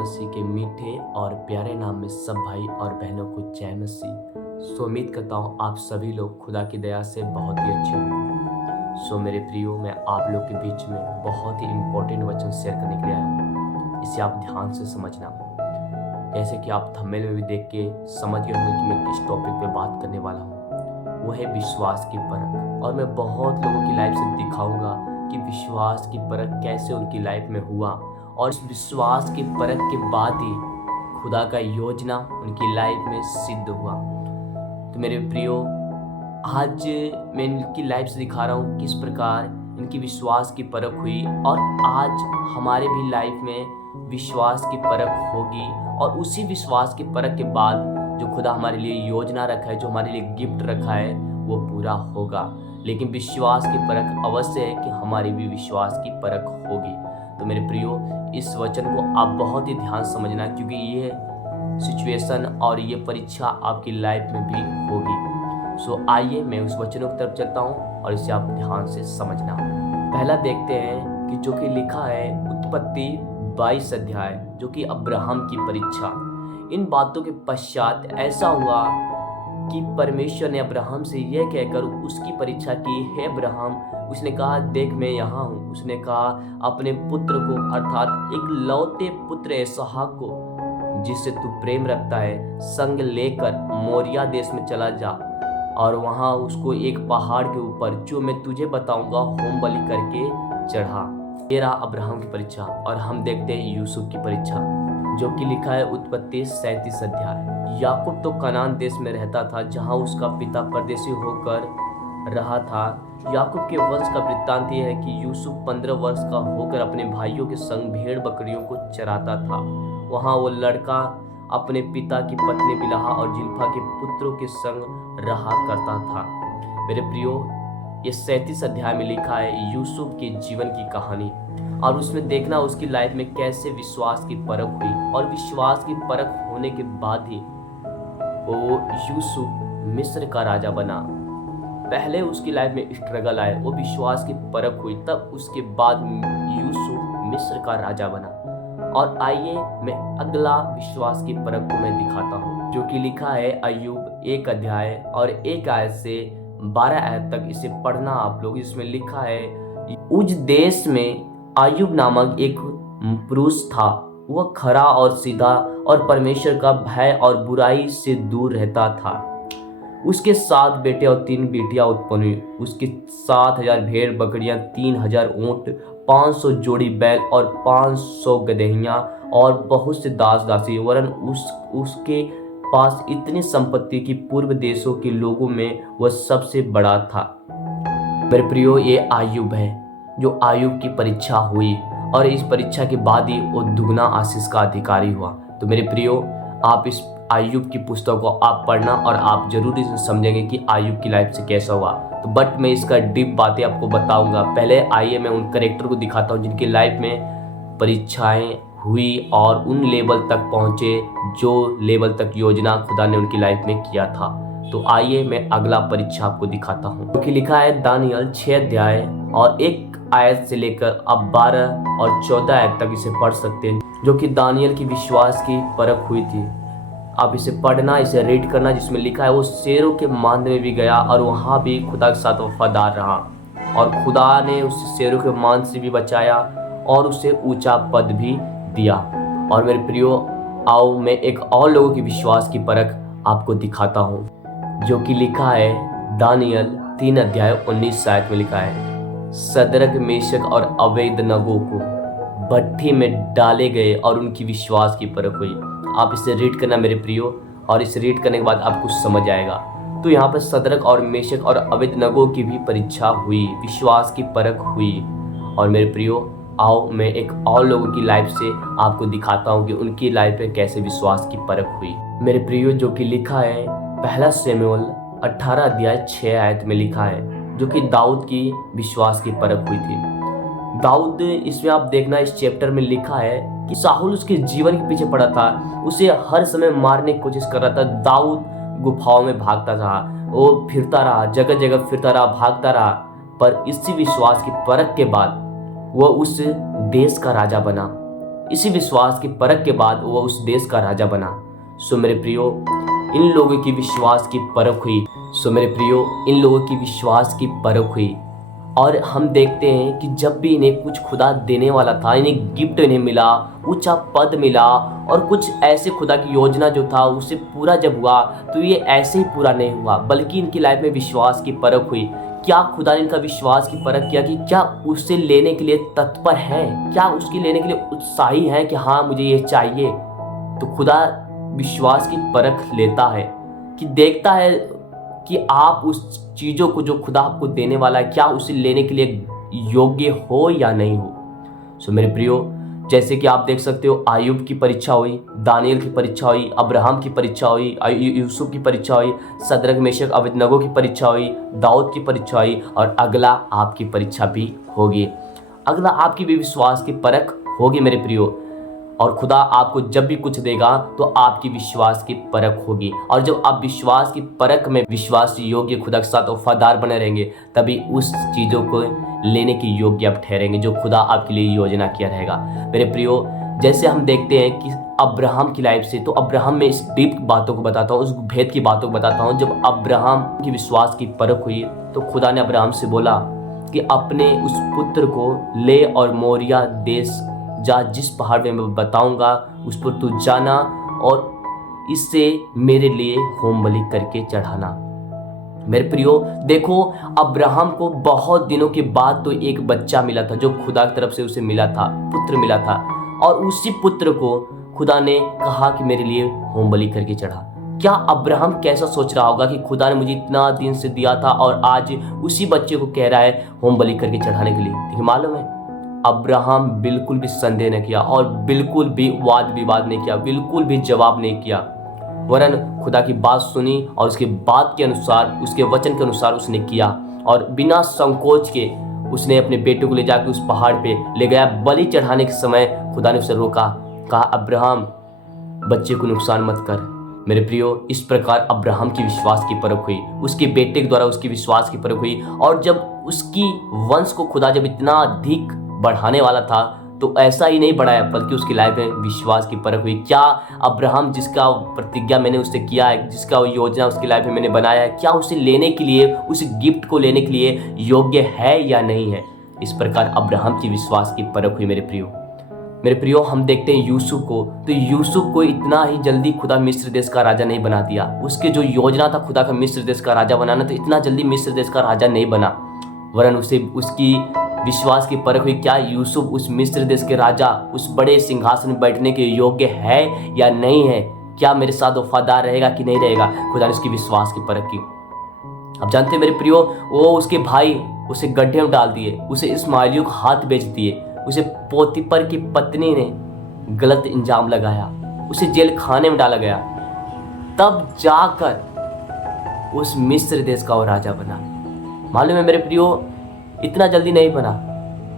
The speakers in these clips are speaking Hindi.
मसीह के मीठे और प्यारे नाम में सब भाई और बहनों को जय मसीह। उम्मीद करता हूँ आप सभी लोग खुदा की दया से बहुत ही अच्छे होंगे। मेरे प्रियो, मैं आप लोग के बीच में बहुत ही इम्पोर्टेंट वचन शेयर करने के लिए आया हूँ। इसे आप ध्यान से समझना। जैसे कि आप थंबनेल में भी देख के समझ गए होंगे कि मैं किस टॉपिक पे बात करने वाला हूँ। वो है विश्वास की परख। और मैं बहुत लोगों की लाइफ से दिखाऊंगा कि विश्वास की परख कैसे उनकी लाइफ में हुआ, और इस विश्वास की परख के बाद ही खुदा का योजना उनकी लाइफ में सिद्ध हुआ। तो मेरे प्रियो, आज मैं इनकी लाइफ से दिखा रहा हूँ किस प्रकार इनकी विश्वास की परख हुई, और आज हमारे भी लाइफ में विश्वास की परख होगी। और उसी विश्वास की परख के बाद जो खुदा हमारे लिए योजना रखा है, जो हमारे लिए गिफ्ट रखा है, वो पूरा होगा। लेकिन विश्वास की परख अवश्य है कि हमारी भी विश्वास की परख होगी। तो मेरे प्रियो, इस वचन को आप बहुत ही ध्यान समझना, क्योंकि ये सिचुएशन और ये परीक्षा आपकी लाइफ में भी होगी। आइए मैं उस वचनों की तरफ चलता हूँ और इसे आप ध्यान से समझना। पहला देखते हैं कि जो कि लिखा है उत्पत्ति 22 अध्याय, जो कि अब्राहम की परीक्षा। इन बातों के पश्चात ऐसा हुआ कि परमेश्वर ने अब्राहम से यह कहकर उसकी परीक्षा की, हे अब्राहम। उसने कहा, देख मैं यहाँ हूँ। उसने कहा, अपने पुत्र को अर्थात एक लौते पुत्र इसहाक को, जिससे तू प्रेम रखता है, संग लेकर मोरिया देश में चला जा, और वहाँ उसको एक पहाड़ के ऊपर, जो मैं तुझे बताऊंगा, होम बलि करके चढ़ा। ये रहा अब्राहम की परीक्षा। और हम देखते हैं यूसुफ की परीक्षा, जो कि लिखा है उत्पत्ति 37 अध्याय। याकूब तो कनान देश में रहता था, जहाँ उसका पिता परदेशी होकर रहा था। याकूब के वंश का वृत्तांत यह है कि यूसुफ 15 वर्ष का होकर अपने भाइयों के संग भेड़ बकरियों को चराता था। वहाँ वो लड़का अपने पिता की पत्नी बिलहा और जिल्फा के पुत्रों के संग रहा करता था। मेरे प्रियो, ये 37 अध्याय में लिखा है यूसुफ के जीवन की कहानी, और उसमें देखना उसकी लाइफ में कैसे विश्वास की परख हुई। और विश्वास की परख होने के बाद ही वो यूसुफ मिस्र का राजा बना। पहले उसकी लाइफ में स्ट्रगल आए, वो विश्वास की परख हुई, तब उसके बाद यूसुफ मिस्र का राजा बना। और आइए मैं अगला विश्वास की परख को मैं दिखाता हूँ, जो कि लिखा है अय्यूब 1 अध्याय और 1 आयत से 12 आयत तक। इसे पढ़ना आप लोग। इसमें लिखा है, उस देश में अय्यूब नामक एक पुरुष था। वह खरा और सीधा और परमेश्वर का भय और बुराई से दूर रहता था। उसके 7 बेटे और 3 बेटियां उत्पन्न हुई। उसके 7,000 भेड़ बकरियां, 3,000 ऊंट, 500 जोड़ी बैल और 500 गदहियां और बहुत से दास दासी। वरन उसके पास इतनी संपत्ति की पूर्व देशों के लोगों में वह सबसे बड़ा था। मेरे प्रियो, ये अय्यूब है, जो अय्यूब की परीक्षा हुई, और इस परीक्षा के बाद ही वो दुगना आशीष का अधिकारी हुआ। तो मेरे प्रियो, आप इस अय्यूब की पुस्तक को आप पढ़ना, और आप जरूर इसे समझेंगे कि अय्यूब की लाइफ से कैसा हुआ। तो बट मैं इसका डीप बातें आपको बताऊंगा। पहले आइए मैं उन कैरेक्टर को दिखाता हूँ जिनकी लाइफ में परीक्षाएं हुई और उन लेवल तक पहुंचे जो लेवल तक योजना खुदा ने उनकी लाइफ में किया था। तो आइए मैं अगला परीक्षा आपको दिखाता हूँ, जो कि लिखा है दानियल 6 अध्याय और 1 आयत से लेकर आप 12 और 14 आयत तक इसे पढ़ सकते हैं, जो कि दानियल की विश्वास की परख हुई थी। आप इसे पढ़ना, इसे रीड करना, जिसमें लिखा है वो शेरों के मांद में भी गया और वहाँ भी खुदा के साथ वफादार रहा, और खुदा ने उसे शेरों के मांद से भी बचाया और उसे ऊंचा पद भी दिया। और मेरे प्रियो, आओ मैं एक और लोगों की विश्वास की परख आपको दिखाता हूँ, जो कि लिखा है दानियल 3 अध्याय 19 आयत में लिखा है, सदरक मेशक और अबेदनगो को भट्ठी में डाले गए और उनकी विश्वास की परख हुई। आप इसे रीड करना मेरे प्रियो, और इसे रीड करने के बाद आपको समझ आएगा। तो यहाँ पर सदरक और मेशक और अबेदनगो की भी परीक्षा हुई, विश्वास की परख हुई। और मेरे प्रियो, आओ मैं एक और लोगों की लाइफ से आपको दिखाता हूँ कि उनकी लाइफ में कैसे विश्वास की परख हुई। मेरे प्रियो, जो कि लिखा है पहला शमूएल 18 अध्याय 6 आयत में लिखा है, जो कि दाऊद की विश्वास की परख हुई थी। दाऊद, इसमें आप देखना इस चैप्टर में लिखा है कि साहुल उसके जीवन के पीछे पड़ा था, उसे हर समय मारने की कोशिश कर रहा था। दाऊद गुफाओं में भागता रहा, वो फिरता रहा, जगह जगह फिरता रहा, भागता रहा, पर इसी विश्वास की परख के बाद वो उस देश का राजा बना। इसी विश्वास की परख के बाद वह उस देश का राजा बना। सो मेरे प्रियो, इन लोगों की विश्वास की परख हुई। इन लोगों की विश्वास की परख हुई और हम देखते हैं कि जब भी इन्हें कुछ खुदा देने वाला था, इन्हें गिफ्ट इन्हें मिला, ऊंचा पद मिला और कुछ ऐसे खुदा की योजना जो था उसे पूरा जब हुआ तो ये ऐसे ही पूरा नहीं हुआ, बल्कि इनकी लाइफ में विश्वास की परख हुई। क्या खुदा ने इनका विश्वास की परख किया कि क्या उसे लेने के लिए तत्पर हैं, क्या उसके लेने के लिए उत्साही हैं कि हाँ मुझे ये चाहिए। तो खुदा विश्वास की परख लेता है कि देखता है कि आप उस चीज़ों को जो खुदा आपको देने वाला है, क्या उसे लेने के लिए योग्य हो या नहीं हो। सो मेरे प्रियो, जैसे कि आप देख सकते हो, आयुब की परीक्षा हुई, दानियल की परीक्षा हुई, अब्राहम की परीक्षा हुई, यूसुफ की परीक्षा हुई, सदरक मेशक अबेदनगो की परीक्षा हुई, दाऊद की परीक्षा हुई और अगला आपकी परीक्षा भी होगी। अगला आपकी भी विश्वास की परख होगी मेरे प्रियो। और खुदा आपको जब भी कुछ देगा तो आपकी विश्वास की परख होगी, और जब आप विश्वास की परख में विश्वास योग्य खुदा के साथ वफादार बने रहेंगे, तभी उस चीज़ों को लेने के योग्य आप ठहरेंगे जो खुदा आपके लिए योजना किया रहेगा। मेरे प्रियो, जैसे हम देखते हैं कि अब्राहम की लाइफ से, तो अब्राहम में इस डीप बातों को बताता हूँ, उस भेद की बातों को बताता हूँ। जब अब्राहम की विश्वास की परख हुई तो खुदा ने अब्राहम से बोला कि अपने उस पुत्र को ले और मोरिया देश जा, जिस पहाड़ पे मैं बताऊंगा उस पर तू जाना और इससे मेरे लिए होम बलि करके चढ़ाना। मेरे प्रियो देखो, अब्राहम को बहुत दिनों के बाद तो एक बच्चा मिला था जो खुदा की तरफ से उसे मिला था, पुत्र मिला था, और उसी पुत्र को खुदा ने कहा कि मेरे लिए होम बलि करके चढ़ा। क्या अब्राहम कैसा सोच रहा होगा कि खुदा ने मुझे इतना दिन से दिया था और आज उसी बच्चे को कह रहा है होम बलि करके चढ़ाने के लिए। देखिए, मालूम है, अब्राहम बिल्कुल भी संदेह नहीं किया और बिल्कुल भी वाद विवाद नहीं किया, बिल्कुल भी जवाब नहीं किया, वरन खुदा की बात सुनी और उसके बात के अनुसार, उसके वचन के अनुसार उसने किया और बिना संकोच के उसने अपने बेटे को ले जाकर उस पहाड़ पे ले गया। बलि चढ़ाने के समय खुदा ने उसे रोका, कहा अब्राहम बच्चे को नुकसान मत कर। मेरे प्रियो, इस प्रकार अब्राहम की विश्वास की परख हुई, उसके बेटे के द्वारा उसकी विश्वास की परख हुई, और जब उसकी वंश को खुदा जब इतना अधिक बढ़ाने वाला था तो ऐसा ही नहीं बढ़ाया, बल्कि उसकी लाइफ में विश्वास की परख हुई। क्या अब्राहम, जिसका प्रतिज्ञा मैंने उससे किया है, जिसका योजना उसकी लाइफ में मैंने बनाया है, क्या उसे लेने के लिए, उस गिफ्ट को लेने के लिए योग्य है या नहीं है। इस प्रकार अब्राहम की विश्वास की परख हुई। मेरे प्रियो, हम देखते हैं यूसुफ को, तो यूसुफ को इतना ही जल्दी खुदा मिस्र देश का राजा नहीं बना दिया। उसके जो योजना था खुदा का मिस्र देश का राजा बनाना, तो इतना जल्दी मिस्र देश का राजा नहीं बना, वरन उसे उसकी विश्वास की परख हुई। क्या यूसुफ उस मिस्र देश के राजा, उस बड़े सिंहासन में बैठने के योग्य है या नहीं है, क्या मेरे साथ वफादार रहेगा कि नहीं रहेगा। खुदा ने उसकी विश्वास की परख की। अब जानते हैं मेरे प्रियो, वो उसके भाई उसे गड्ढे में डाल दिए, उसे इस्माइलियों को हाथ बेच दिए, उसे पोतीपर की पत्नी ने गलत इंजाम लगाया, उसे जेल खाने में डाला गया, तब जाकर उस मिस्र देश का वो राजा बना। मालूम है मेरे प्रियो, इतना जल्दी नहीं बना,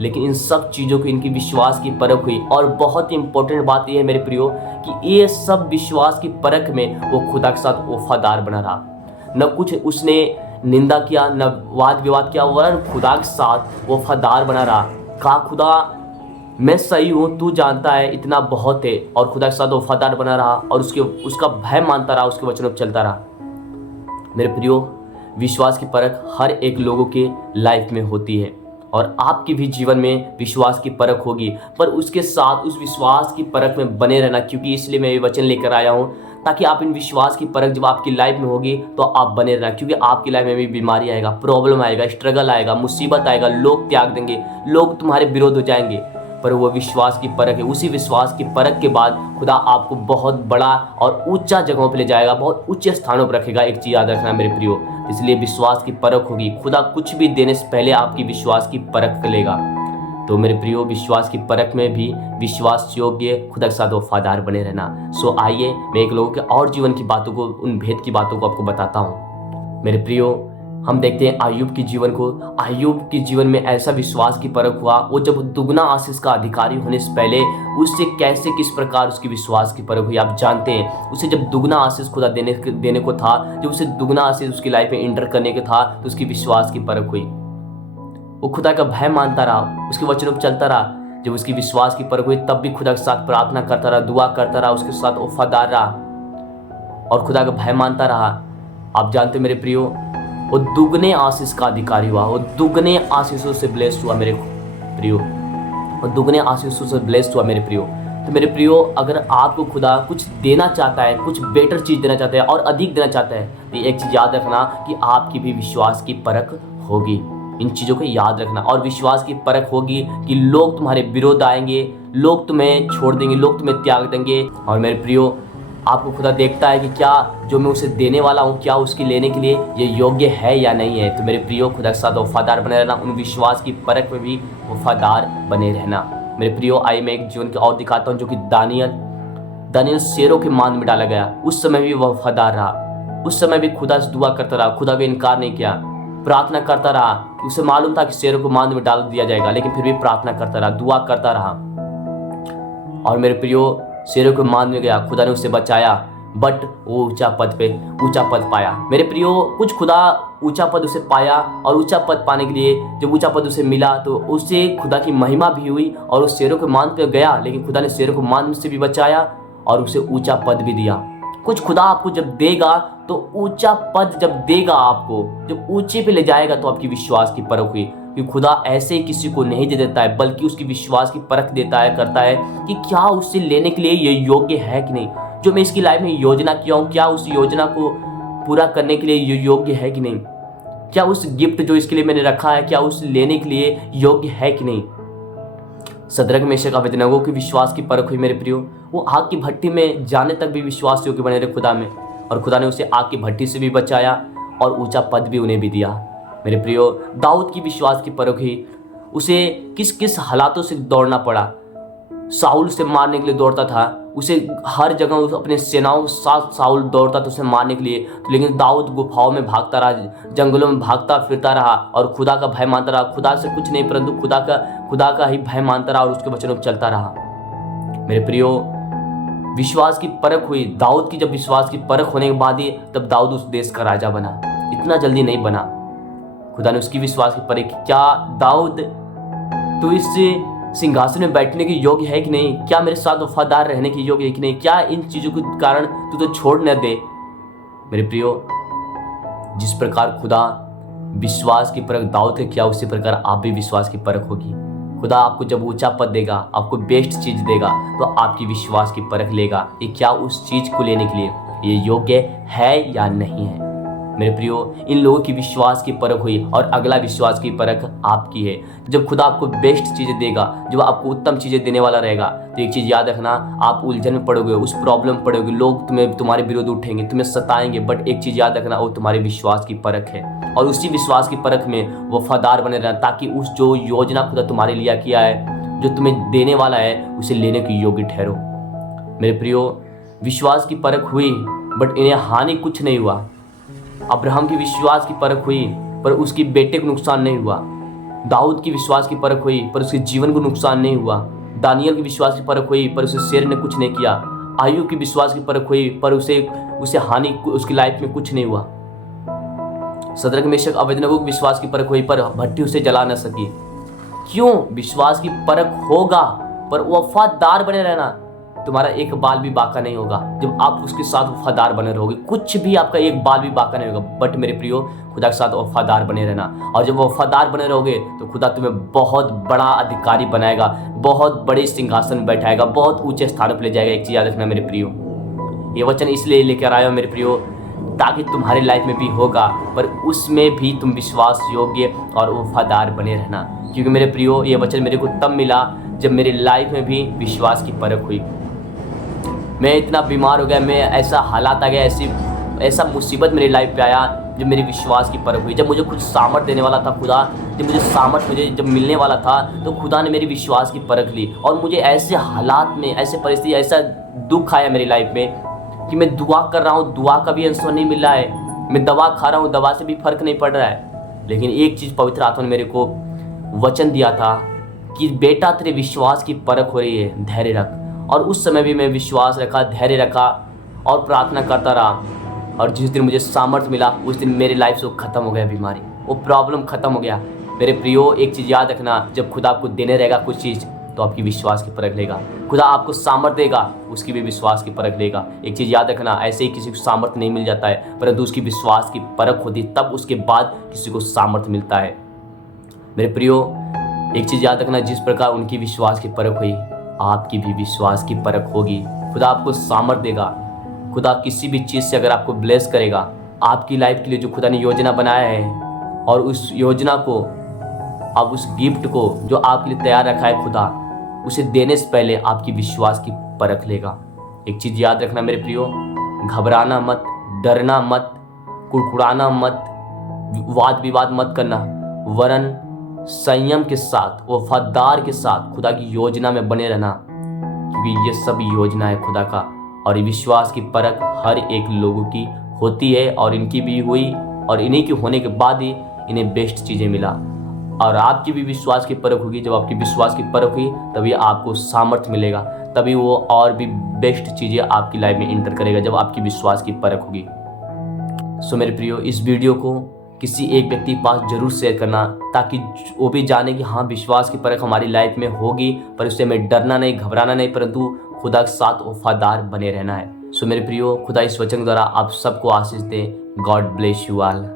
लेकिन इन सब चीज़ों को इनकी विश्वास की परख हुई। और बहुत ही इंपॉर्टेंट बात यह है मेरे प्रियो कि ये सब विश्वास की परख में वो खुदा के साथ वफादार बना रहा। न कुछ उसने निंदा किया, न वाद विवाद किया, वरन खुदा के साथ वफादार बना रहा। कहा खुदा मैं सही हूँ, तू जानता है, इतना बहुत है, और खुदा के साथ वफादार बना रहा और उसका भय मानता रहा, उसके वचनों पर चलता रहा। मेरे प्रियो, विश्वास की परख हर एक लोगों के लाइफ में होती है और आपके भी जीवन में विश्वास की परख होगी, पर उसके साथ उस विश्वास की परख में बने रहना, क्योंकि इसलिए मैं ये वचन लेकर आया हूँ ताकि आप इन विश्वास की परख जब आपकी लाइफ में होगी तो आप बने रहना। क्योंकि आपकी लाइफ में भी बीमारी आएगा, प्रॉब्लम आएगा, स्ट्रगल आएगा, मुसीबत आएगा, लोग त्याग देंगे, लोग तुम्हारे विरोध हो जाएंगे, पर वो विश्वास की परख है। उसी विश्वास की परख के बाद खुदा आपको बहुत बड़ा और ऊंचा जगहों पे ले जाएगा, बहुत ऊंचे स्थानों पर रखेगा। एक चीज़ याद रखना मेरे प्रियो, इसलिए विश्वास की परख होगी। खुदा कुछ भी देने से पहले आपकी विश्वास की परख लेगा। तो मेरे प्रियो, विश्वास की परख में भी विश्वास योग्य खुदा के साथ वफादार बने रहना। सो आइए मैं एक लोगों के और जीवन की बातों को, उन भेद की बातों को आपको बताता हूँ। मेरे प्रियो, हम देखते हैं आयुब के जीवन को। आयुब के जीवन में ऐसा विश्वास की परख हुआ, वो जब दुगना आशीष का अधिकारी होने से पहले उससे कैसे किस प्रकार उसकी विश्वास की परख हुई। आप जानते हैं, उसे जब दुगना आशीष खुदा देने को था, जब उसे दुगना आशीष उसकी लाइफ में एंटर करने का था, तो उसकी विश्वास की परख हुई। वो खुदा का भय मानता रहा, उसके वचनों पर चलता रहा। जब उसकी विश्वास की परख हुई तब भी खुदा के साथ प्रार्थना करता रहा, दुआ करता रहा, उसके साथ वफादार रहा और खुदा का भय मानता रहा। आप जानते मेरे प्रियो, वो दुगने आशीष का अधिकारी हुआ, वो दुगने आशीषों से ब्लेस्ड हुआ मेरे प्रियो, वो दुगने आशीषों से ब्लेस्ड हुआ मेरे प्रियो। तो मेरे प्रियो, अगर आपको खुदा कुछ देना चाहता है, कुछ बेटर चीज़ देना चाहता है और अधिक देना चाहता है, तो एक चीज़ याद रखना कि आपकी भी विश्वास की परख होगी। इन चीज़ों को याद रखना। और विश्वास की परख होगी कि लोग तुम्हारे विरोध आएंगे, लोग तुम्हें छोड़ देंगे, लोग तुम्हें त्याग देंगे। और मेरे प्रियो, आपको खुदा देखता है कि क्या जो मैं उसे देने वाला हूँ, क्या उसकी लेने के लिए ये योग्य है या नहीं है। तो मेरे प्रियो, खुदा के साथ वफादार बने रहना, उन विश्वास की परख में भी वफादार बने रहना। मेरे प्रियो, आइए मैं एक जीवन की और दिखाता हूँ, जो कि दानियल शेरों के मान में डाला गया। उस समय भी वह वफादार रहा, उस समय भी खुदा से दुआ करता रहा, खुदा का इनकार नहीं किया, प्रार्थना करता रहा। उसे मालूम था कि शेरों को मान में डाल दिया जाएगा, लेकिन फिर भी प्रार्थना करता रहा, दुआ करता रहा। और मेरे प्रियो, शेरों के मान में गया, खुदा ने उसे बचाया, बट वो ऊंचा पद पाया। मेरे प्रियो, कुछ खुदा ऊंचा पद उसे पाया, और ऊंचा पद पाने के लिए जब ऊंचा पद उसे मिला तो उससे खुदा की महिमा भी हुई और उस शेरों के मान पे गया, लेकिन खुदा ने शेरों को मान से भी बचाया और उसे ऊंचा पद भी दिया। कुछ खुदा आपको जब देगा तो ऊंचा पद जब देगा, आपको जब ऊंचे पे ले जाएगा, तो आपकी विश्वास की परख हुई। कि खुदा ऐसे ही किसी को नहीं दे देता है, बल्कि उसकी विश्वास की परख देता है, करता है कि क्या उससे लेने के लिए ये योग्य है कि नहीं। जो मैं इसकी लाइफ में योजना किया हूँ, क्या उस योजना को पूरा करने के लिए ये योग्य है कि नहीं। क्या उस गिफ्ट जो इसके लिए मैंने रखा है, क्या उस लेने के लिए योग्य है कि नहीं। सदरक मेशक अबेदनगो की विश्वास की परख हुई मेरे प्रियो। वो आग की भट्टी में जाने तक भी विश्वास योग्य बने रहे खुदा में, और खुदा ने उसे आग की भट्टी से भी बचाया और ऊंचा पद भी उन्हें भी दिया। मेरे प्रियो, दाऊद की विश्वास की परख हुई। उसे किस किस हालातों से दौड़ना पड़ा। साउल से मारने के लिए दौड़ता था, उसे हर जगह अपने सेनाओं के साथ साउल दौड़ता था उसे मारने के लिए, लेकिन दाऊद गुफाओं में भागता रहा, जंगलों में भागता फिरता रहा और खुदा का भय मानता रहा। खुदा से कुछ नहीं, परंतु खुदा का ही भय मानता रहा और उसके वचनों पर चलता रहा। मेरे प्रियो, विश्वास की परख हुई दाऊद की। जब विश्वास की परख होने के बाद ही तब दाऊद उस देश का राजा बना, इतना जल्दी नहीं बना। खुदा ने उसकी विश्वास की परख की। क्या दाऊद तू इस सिंहासन में बैठने के योग्य है कि नहीं, क्या मेरे साथ वफादार रहने के योग्य है कि नहीं, क्या इन चीजों के कारण तू तो छोड़ न दे। मेरे प्रियो, जिस प्रकार खुदा विश्वास की परख दाऊद ने किया, उसी प्रकार आप भी विश्वास की परख होगी। खुदा आपको जब ऊंचा पद देगा, आपको बेस्ट चीज देगा, तो आपकी विश्वास की परख लेगा कि क्या उस चीज को लेने के लिए ये योग्य है या नहीं है। मेरे प्रियो, इन लोगों की विश्वास की परख हुई और अगला विश्वास की परख आपकी है। जब खुदा आपको बेस्ट चीज़ें देगा, जब आपको उत्तम चीज़ें देने वाला रहेगा, तो एक चीज़ याद रखना, आप उलझन में पड़ोगे, उस प्रॉब्लम में पड़ोगे, लोग तुम्हारे विरोध उठेंगे, तुम्हें सताएंगे, बट एक चीज़ याद रखना, वो तुम्हारे विश्वास की परख है। और उसी विश्वास की परख में वफादार बने रहना, ताकि उस जो योजना खुदा तुम्हारे लिए किया है, जो तुम्हें देने वाला है, उसे लेने के योग्य ठहरो। मेरे प्रियो, विश्वास की परख हुई, बट इन्हें हानि कुछ नहीं हुआ। अब्राहम की विश्वास की परख हुई, पर उसके बेटे को नुकसान नहीं हुआ। दाऊद की विश्वास की परख हुई, पर उसके जीवन को नुकसान नहीं हुआ। दानियल की विश्वास की परख हुई, पर उसे शेर ने कुछ नहीं किया। अय्यूब की विश्वास की परख हुई, पर उसे हानि उसकी लाइफ में कुछ नहीं हुआ। सदरक मेशक अबेदनगो की विश्वास की परख हुई, पर भट्टी उसे जला न सकी। क्यों? विश्वास की परख होगा, पर वफादार बने रहना। तुम्हारा एक बाल भी बाका नहीं होगा जब आप उसके साथ वफादार बने रहोगे। कुछ भी आपका एक बाल भी बाका नहीं होगा। बट मेरे प्रियो, खुदा के साथ वफादार बने रहना, और जब वफादार बने रहोगे तो खुदा तुम्हें बहुत बड़ा अधिकारी बनाएगा, बहुत बड़े सिंहासन में बैठाएगा, बहुत ऊंचे स्थानों पर ले जाएगा। एक चीज याद रखना मेरे प्रियो, ये वचन इसलिए लेकर आया मेरे प्रियो, ताकि तुम्हारी लाइफ में भी होगा, पर उसमें भी तुम विश्वास योग्य और वफादार बने रहना। क्योंकि मेरे प्रियो, ये वचन मेरे को तब मिला जब मेरी लाइफ में भी विश्वास की परख हुई। मैं इतना बीमार हो गया, मैं ऐसा हालात आ गया, ऐसा मुसीबत मेरी लाइफ पे आया जब मेरी विश्वास की परख हुई। जब मुझे कुछ सामर्थ देने वाला था खुदा, जब मुझे सामर्थ जब मिलने वाला था, तो खुदा ने मेरी विश्वास की परख ली। और मुझे ऐसे हालात में, ऐसे परिस्थिति, ऐसा दुख आया मेरी लाइफ में कि मैं दुआ कर रहा हूँ, दुआ का भी आंसर नहीं मिल रहा है। मैं दवा खा रहा हूँ, दवा से भी फर्क नहीं पड़ रहा है। लेकिन एक चीज़ पवित्र आत्मा ने मेरे को वचन दिया था कि बेटा, तेरे विश्वास की परख हो रही है, धैर्य रख। और उस समय भी मैं विश्वास रखा, धैर्य रखा और प्रार्थना करता रहा। और जिस दिन मुझे सामर्थ्य मिला, उस दिन मेरी लाइफ से ख़त्म हो गया बीमारी, वो प्रॉब्लम ख़त्म हो गया। मेरे प्रियो, एक चीज़ याद रखना, जब खुदा आपको देने रहेगा कुछ चीज़, तो आपकी विश्वास की परख लेगा। खुदा आपको सामर्थ्य देगा, उसकी भी विश्वास की परख लेगा। एक चीज़ याद रखना, ऐसे ही किसी को सामर्थ्य नहीं मिल जाता है, परंतु उसकी विश्वास की परख होती है, तब उसके बाद किसी को सामर्थ्य मिलता है। मेरे प्रियो, एक चीज़ याद रखना, जिस प्रकार उनकी विश्वास की परख हुई, आपकी भी विश्वास की परख होगी। खुदा आपको सामर्थ्य देगा। खुदा किसी भी चीज़ से अगर आपको ब्लेस करेगा, आपकी लाइफ के लिए जो खुदा ने योजना बनाया है, और उस योजना को, अब उस गिफ्ट को जो आपके लिए तैयार रखा है खुदा, उसे देने से पहले आपकी विश्वास की परख लेगा। एक चीज़ याद रखना मेरे प्रियो, घबराना मत, डरना मत, कुड़कुड़ाना मत, वाद विवाद मत करना, वरन संयम के साथ, वफादार के साथ खुदा की योजना में बने रहना, क्योंकि ये सब योजना है खुदा का। और विश्वास की परख हर एक लोगों की होती है, और इनकी भी हुई, और इन्हीं के होने के बाद ही इन्हें बेस्ट चीज़ें मिला। और आपकी भी विश्वास की परख होगी। जब आपकी विश्वास की परख हुई, तभी आपको सामर्थ्य मिलेगा, तभी वो और भी बेस्ट चीज़ें आपकी लाइफ में इंटर करेगा, जब आपकी विश्वास की परख होगी। सो मेरे प्रियो, इस वीडियो को किसी एक व्यक्ति के पास जरूर शेयर करना, ताकि वो भी जाने कि हाँ, विश्वास की परख हमारी लाइफ में होगी, पर उससे हमें डरना नहीं, घबराना नहीं, परंतु खुदा के साथ वफादार बने रहना है। सो मेरे प्रियो, खुदा इस वचन द्वारा आप सबको आशीष दे। God bless you all.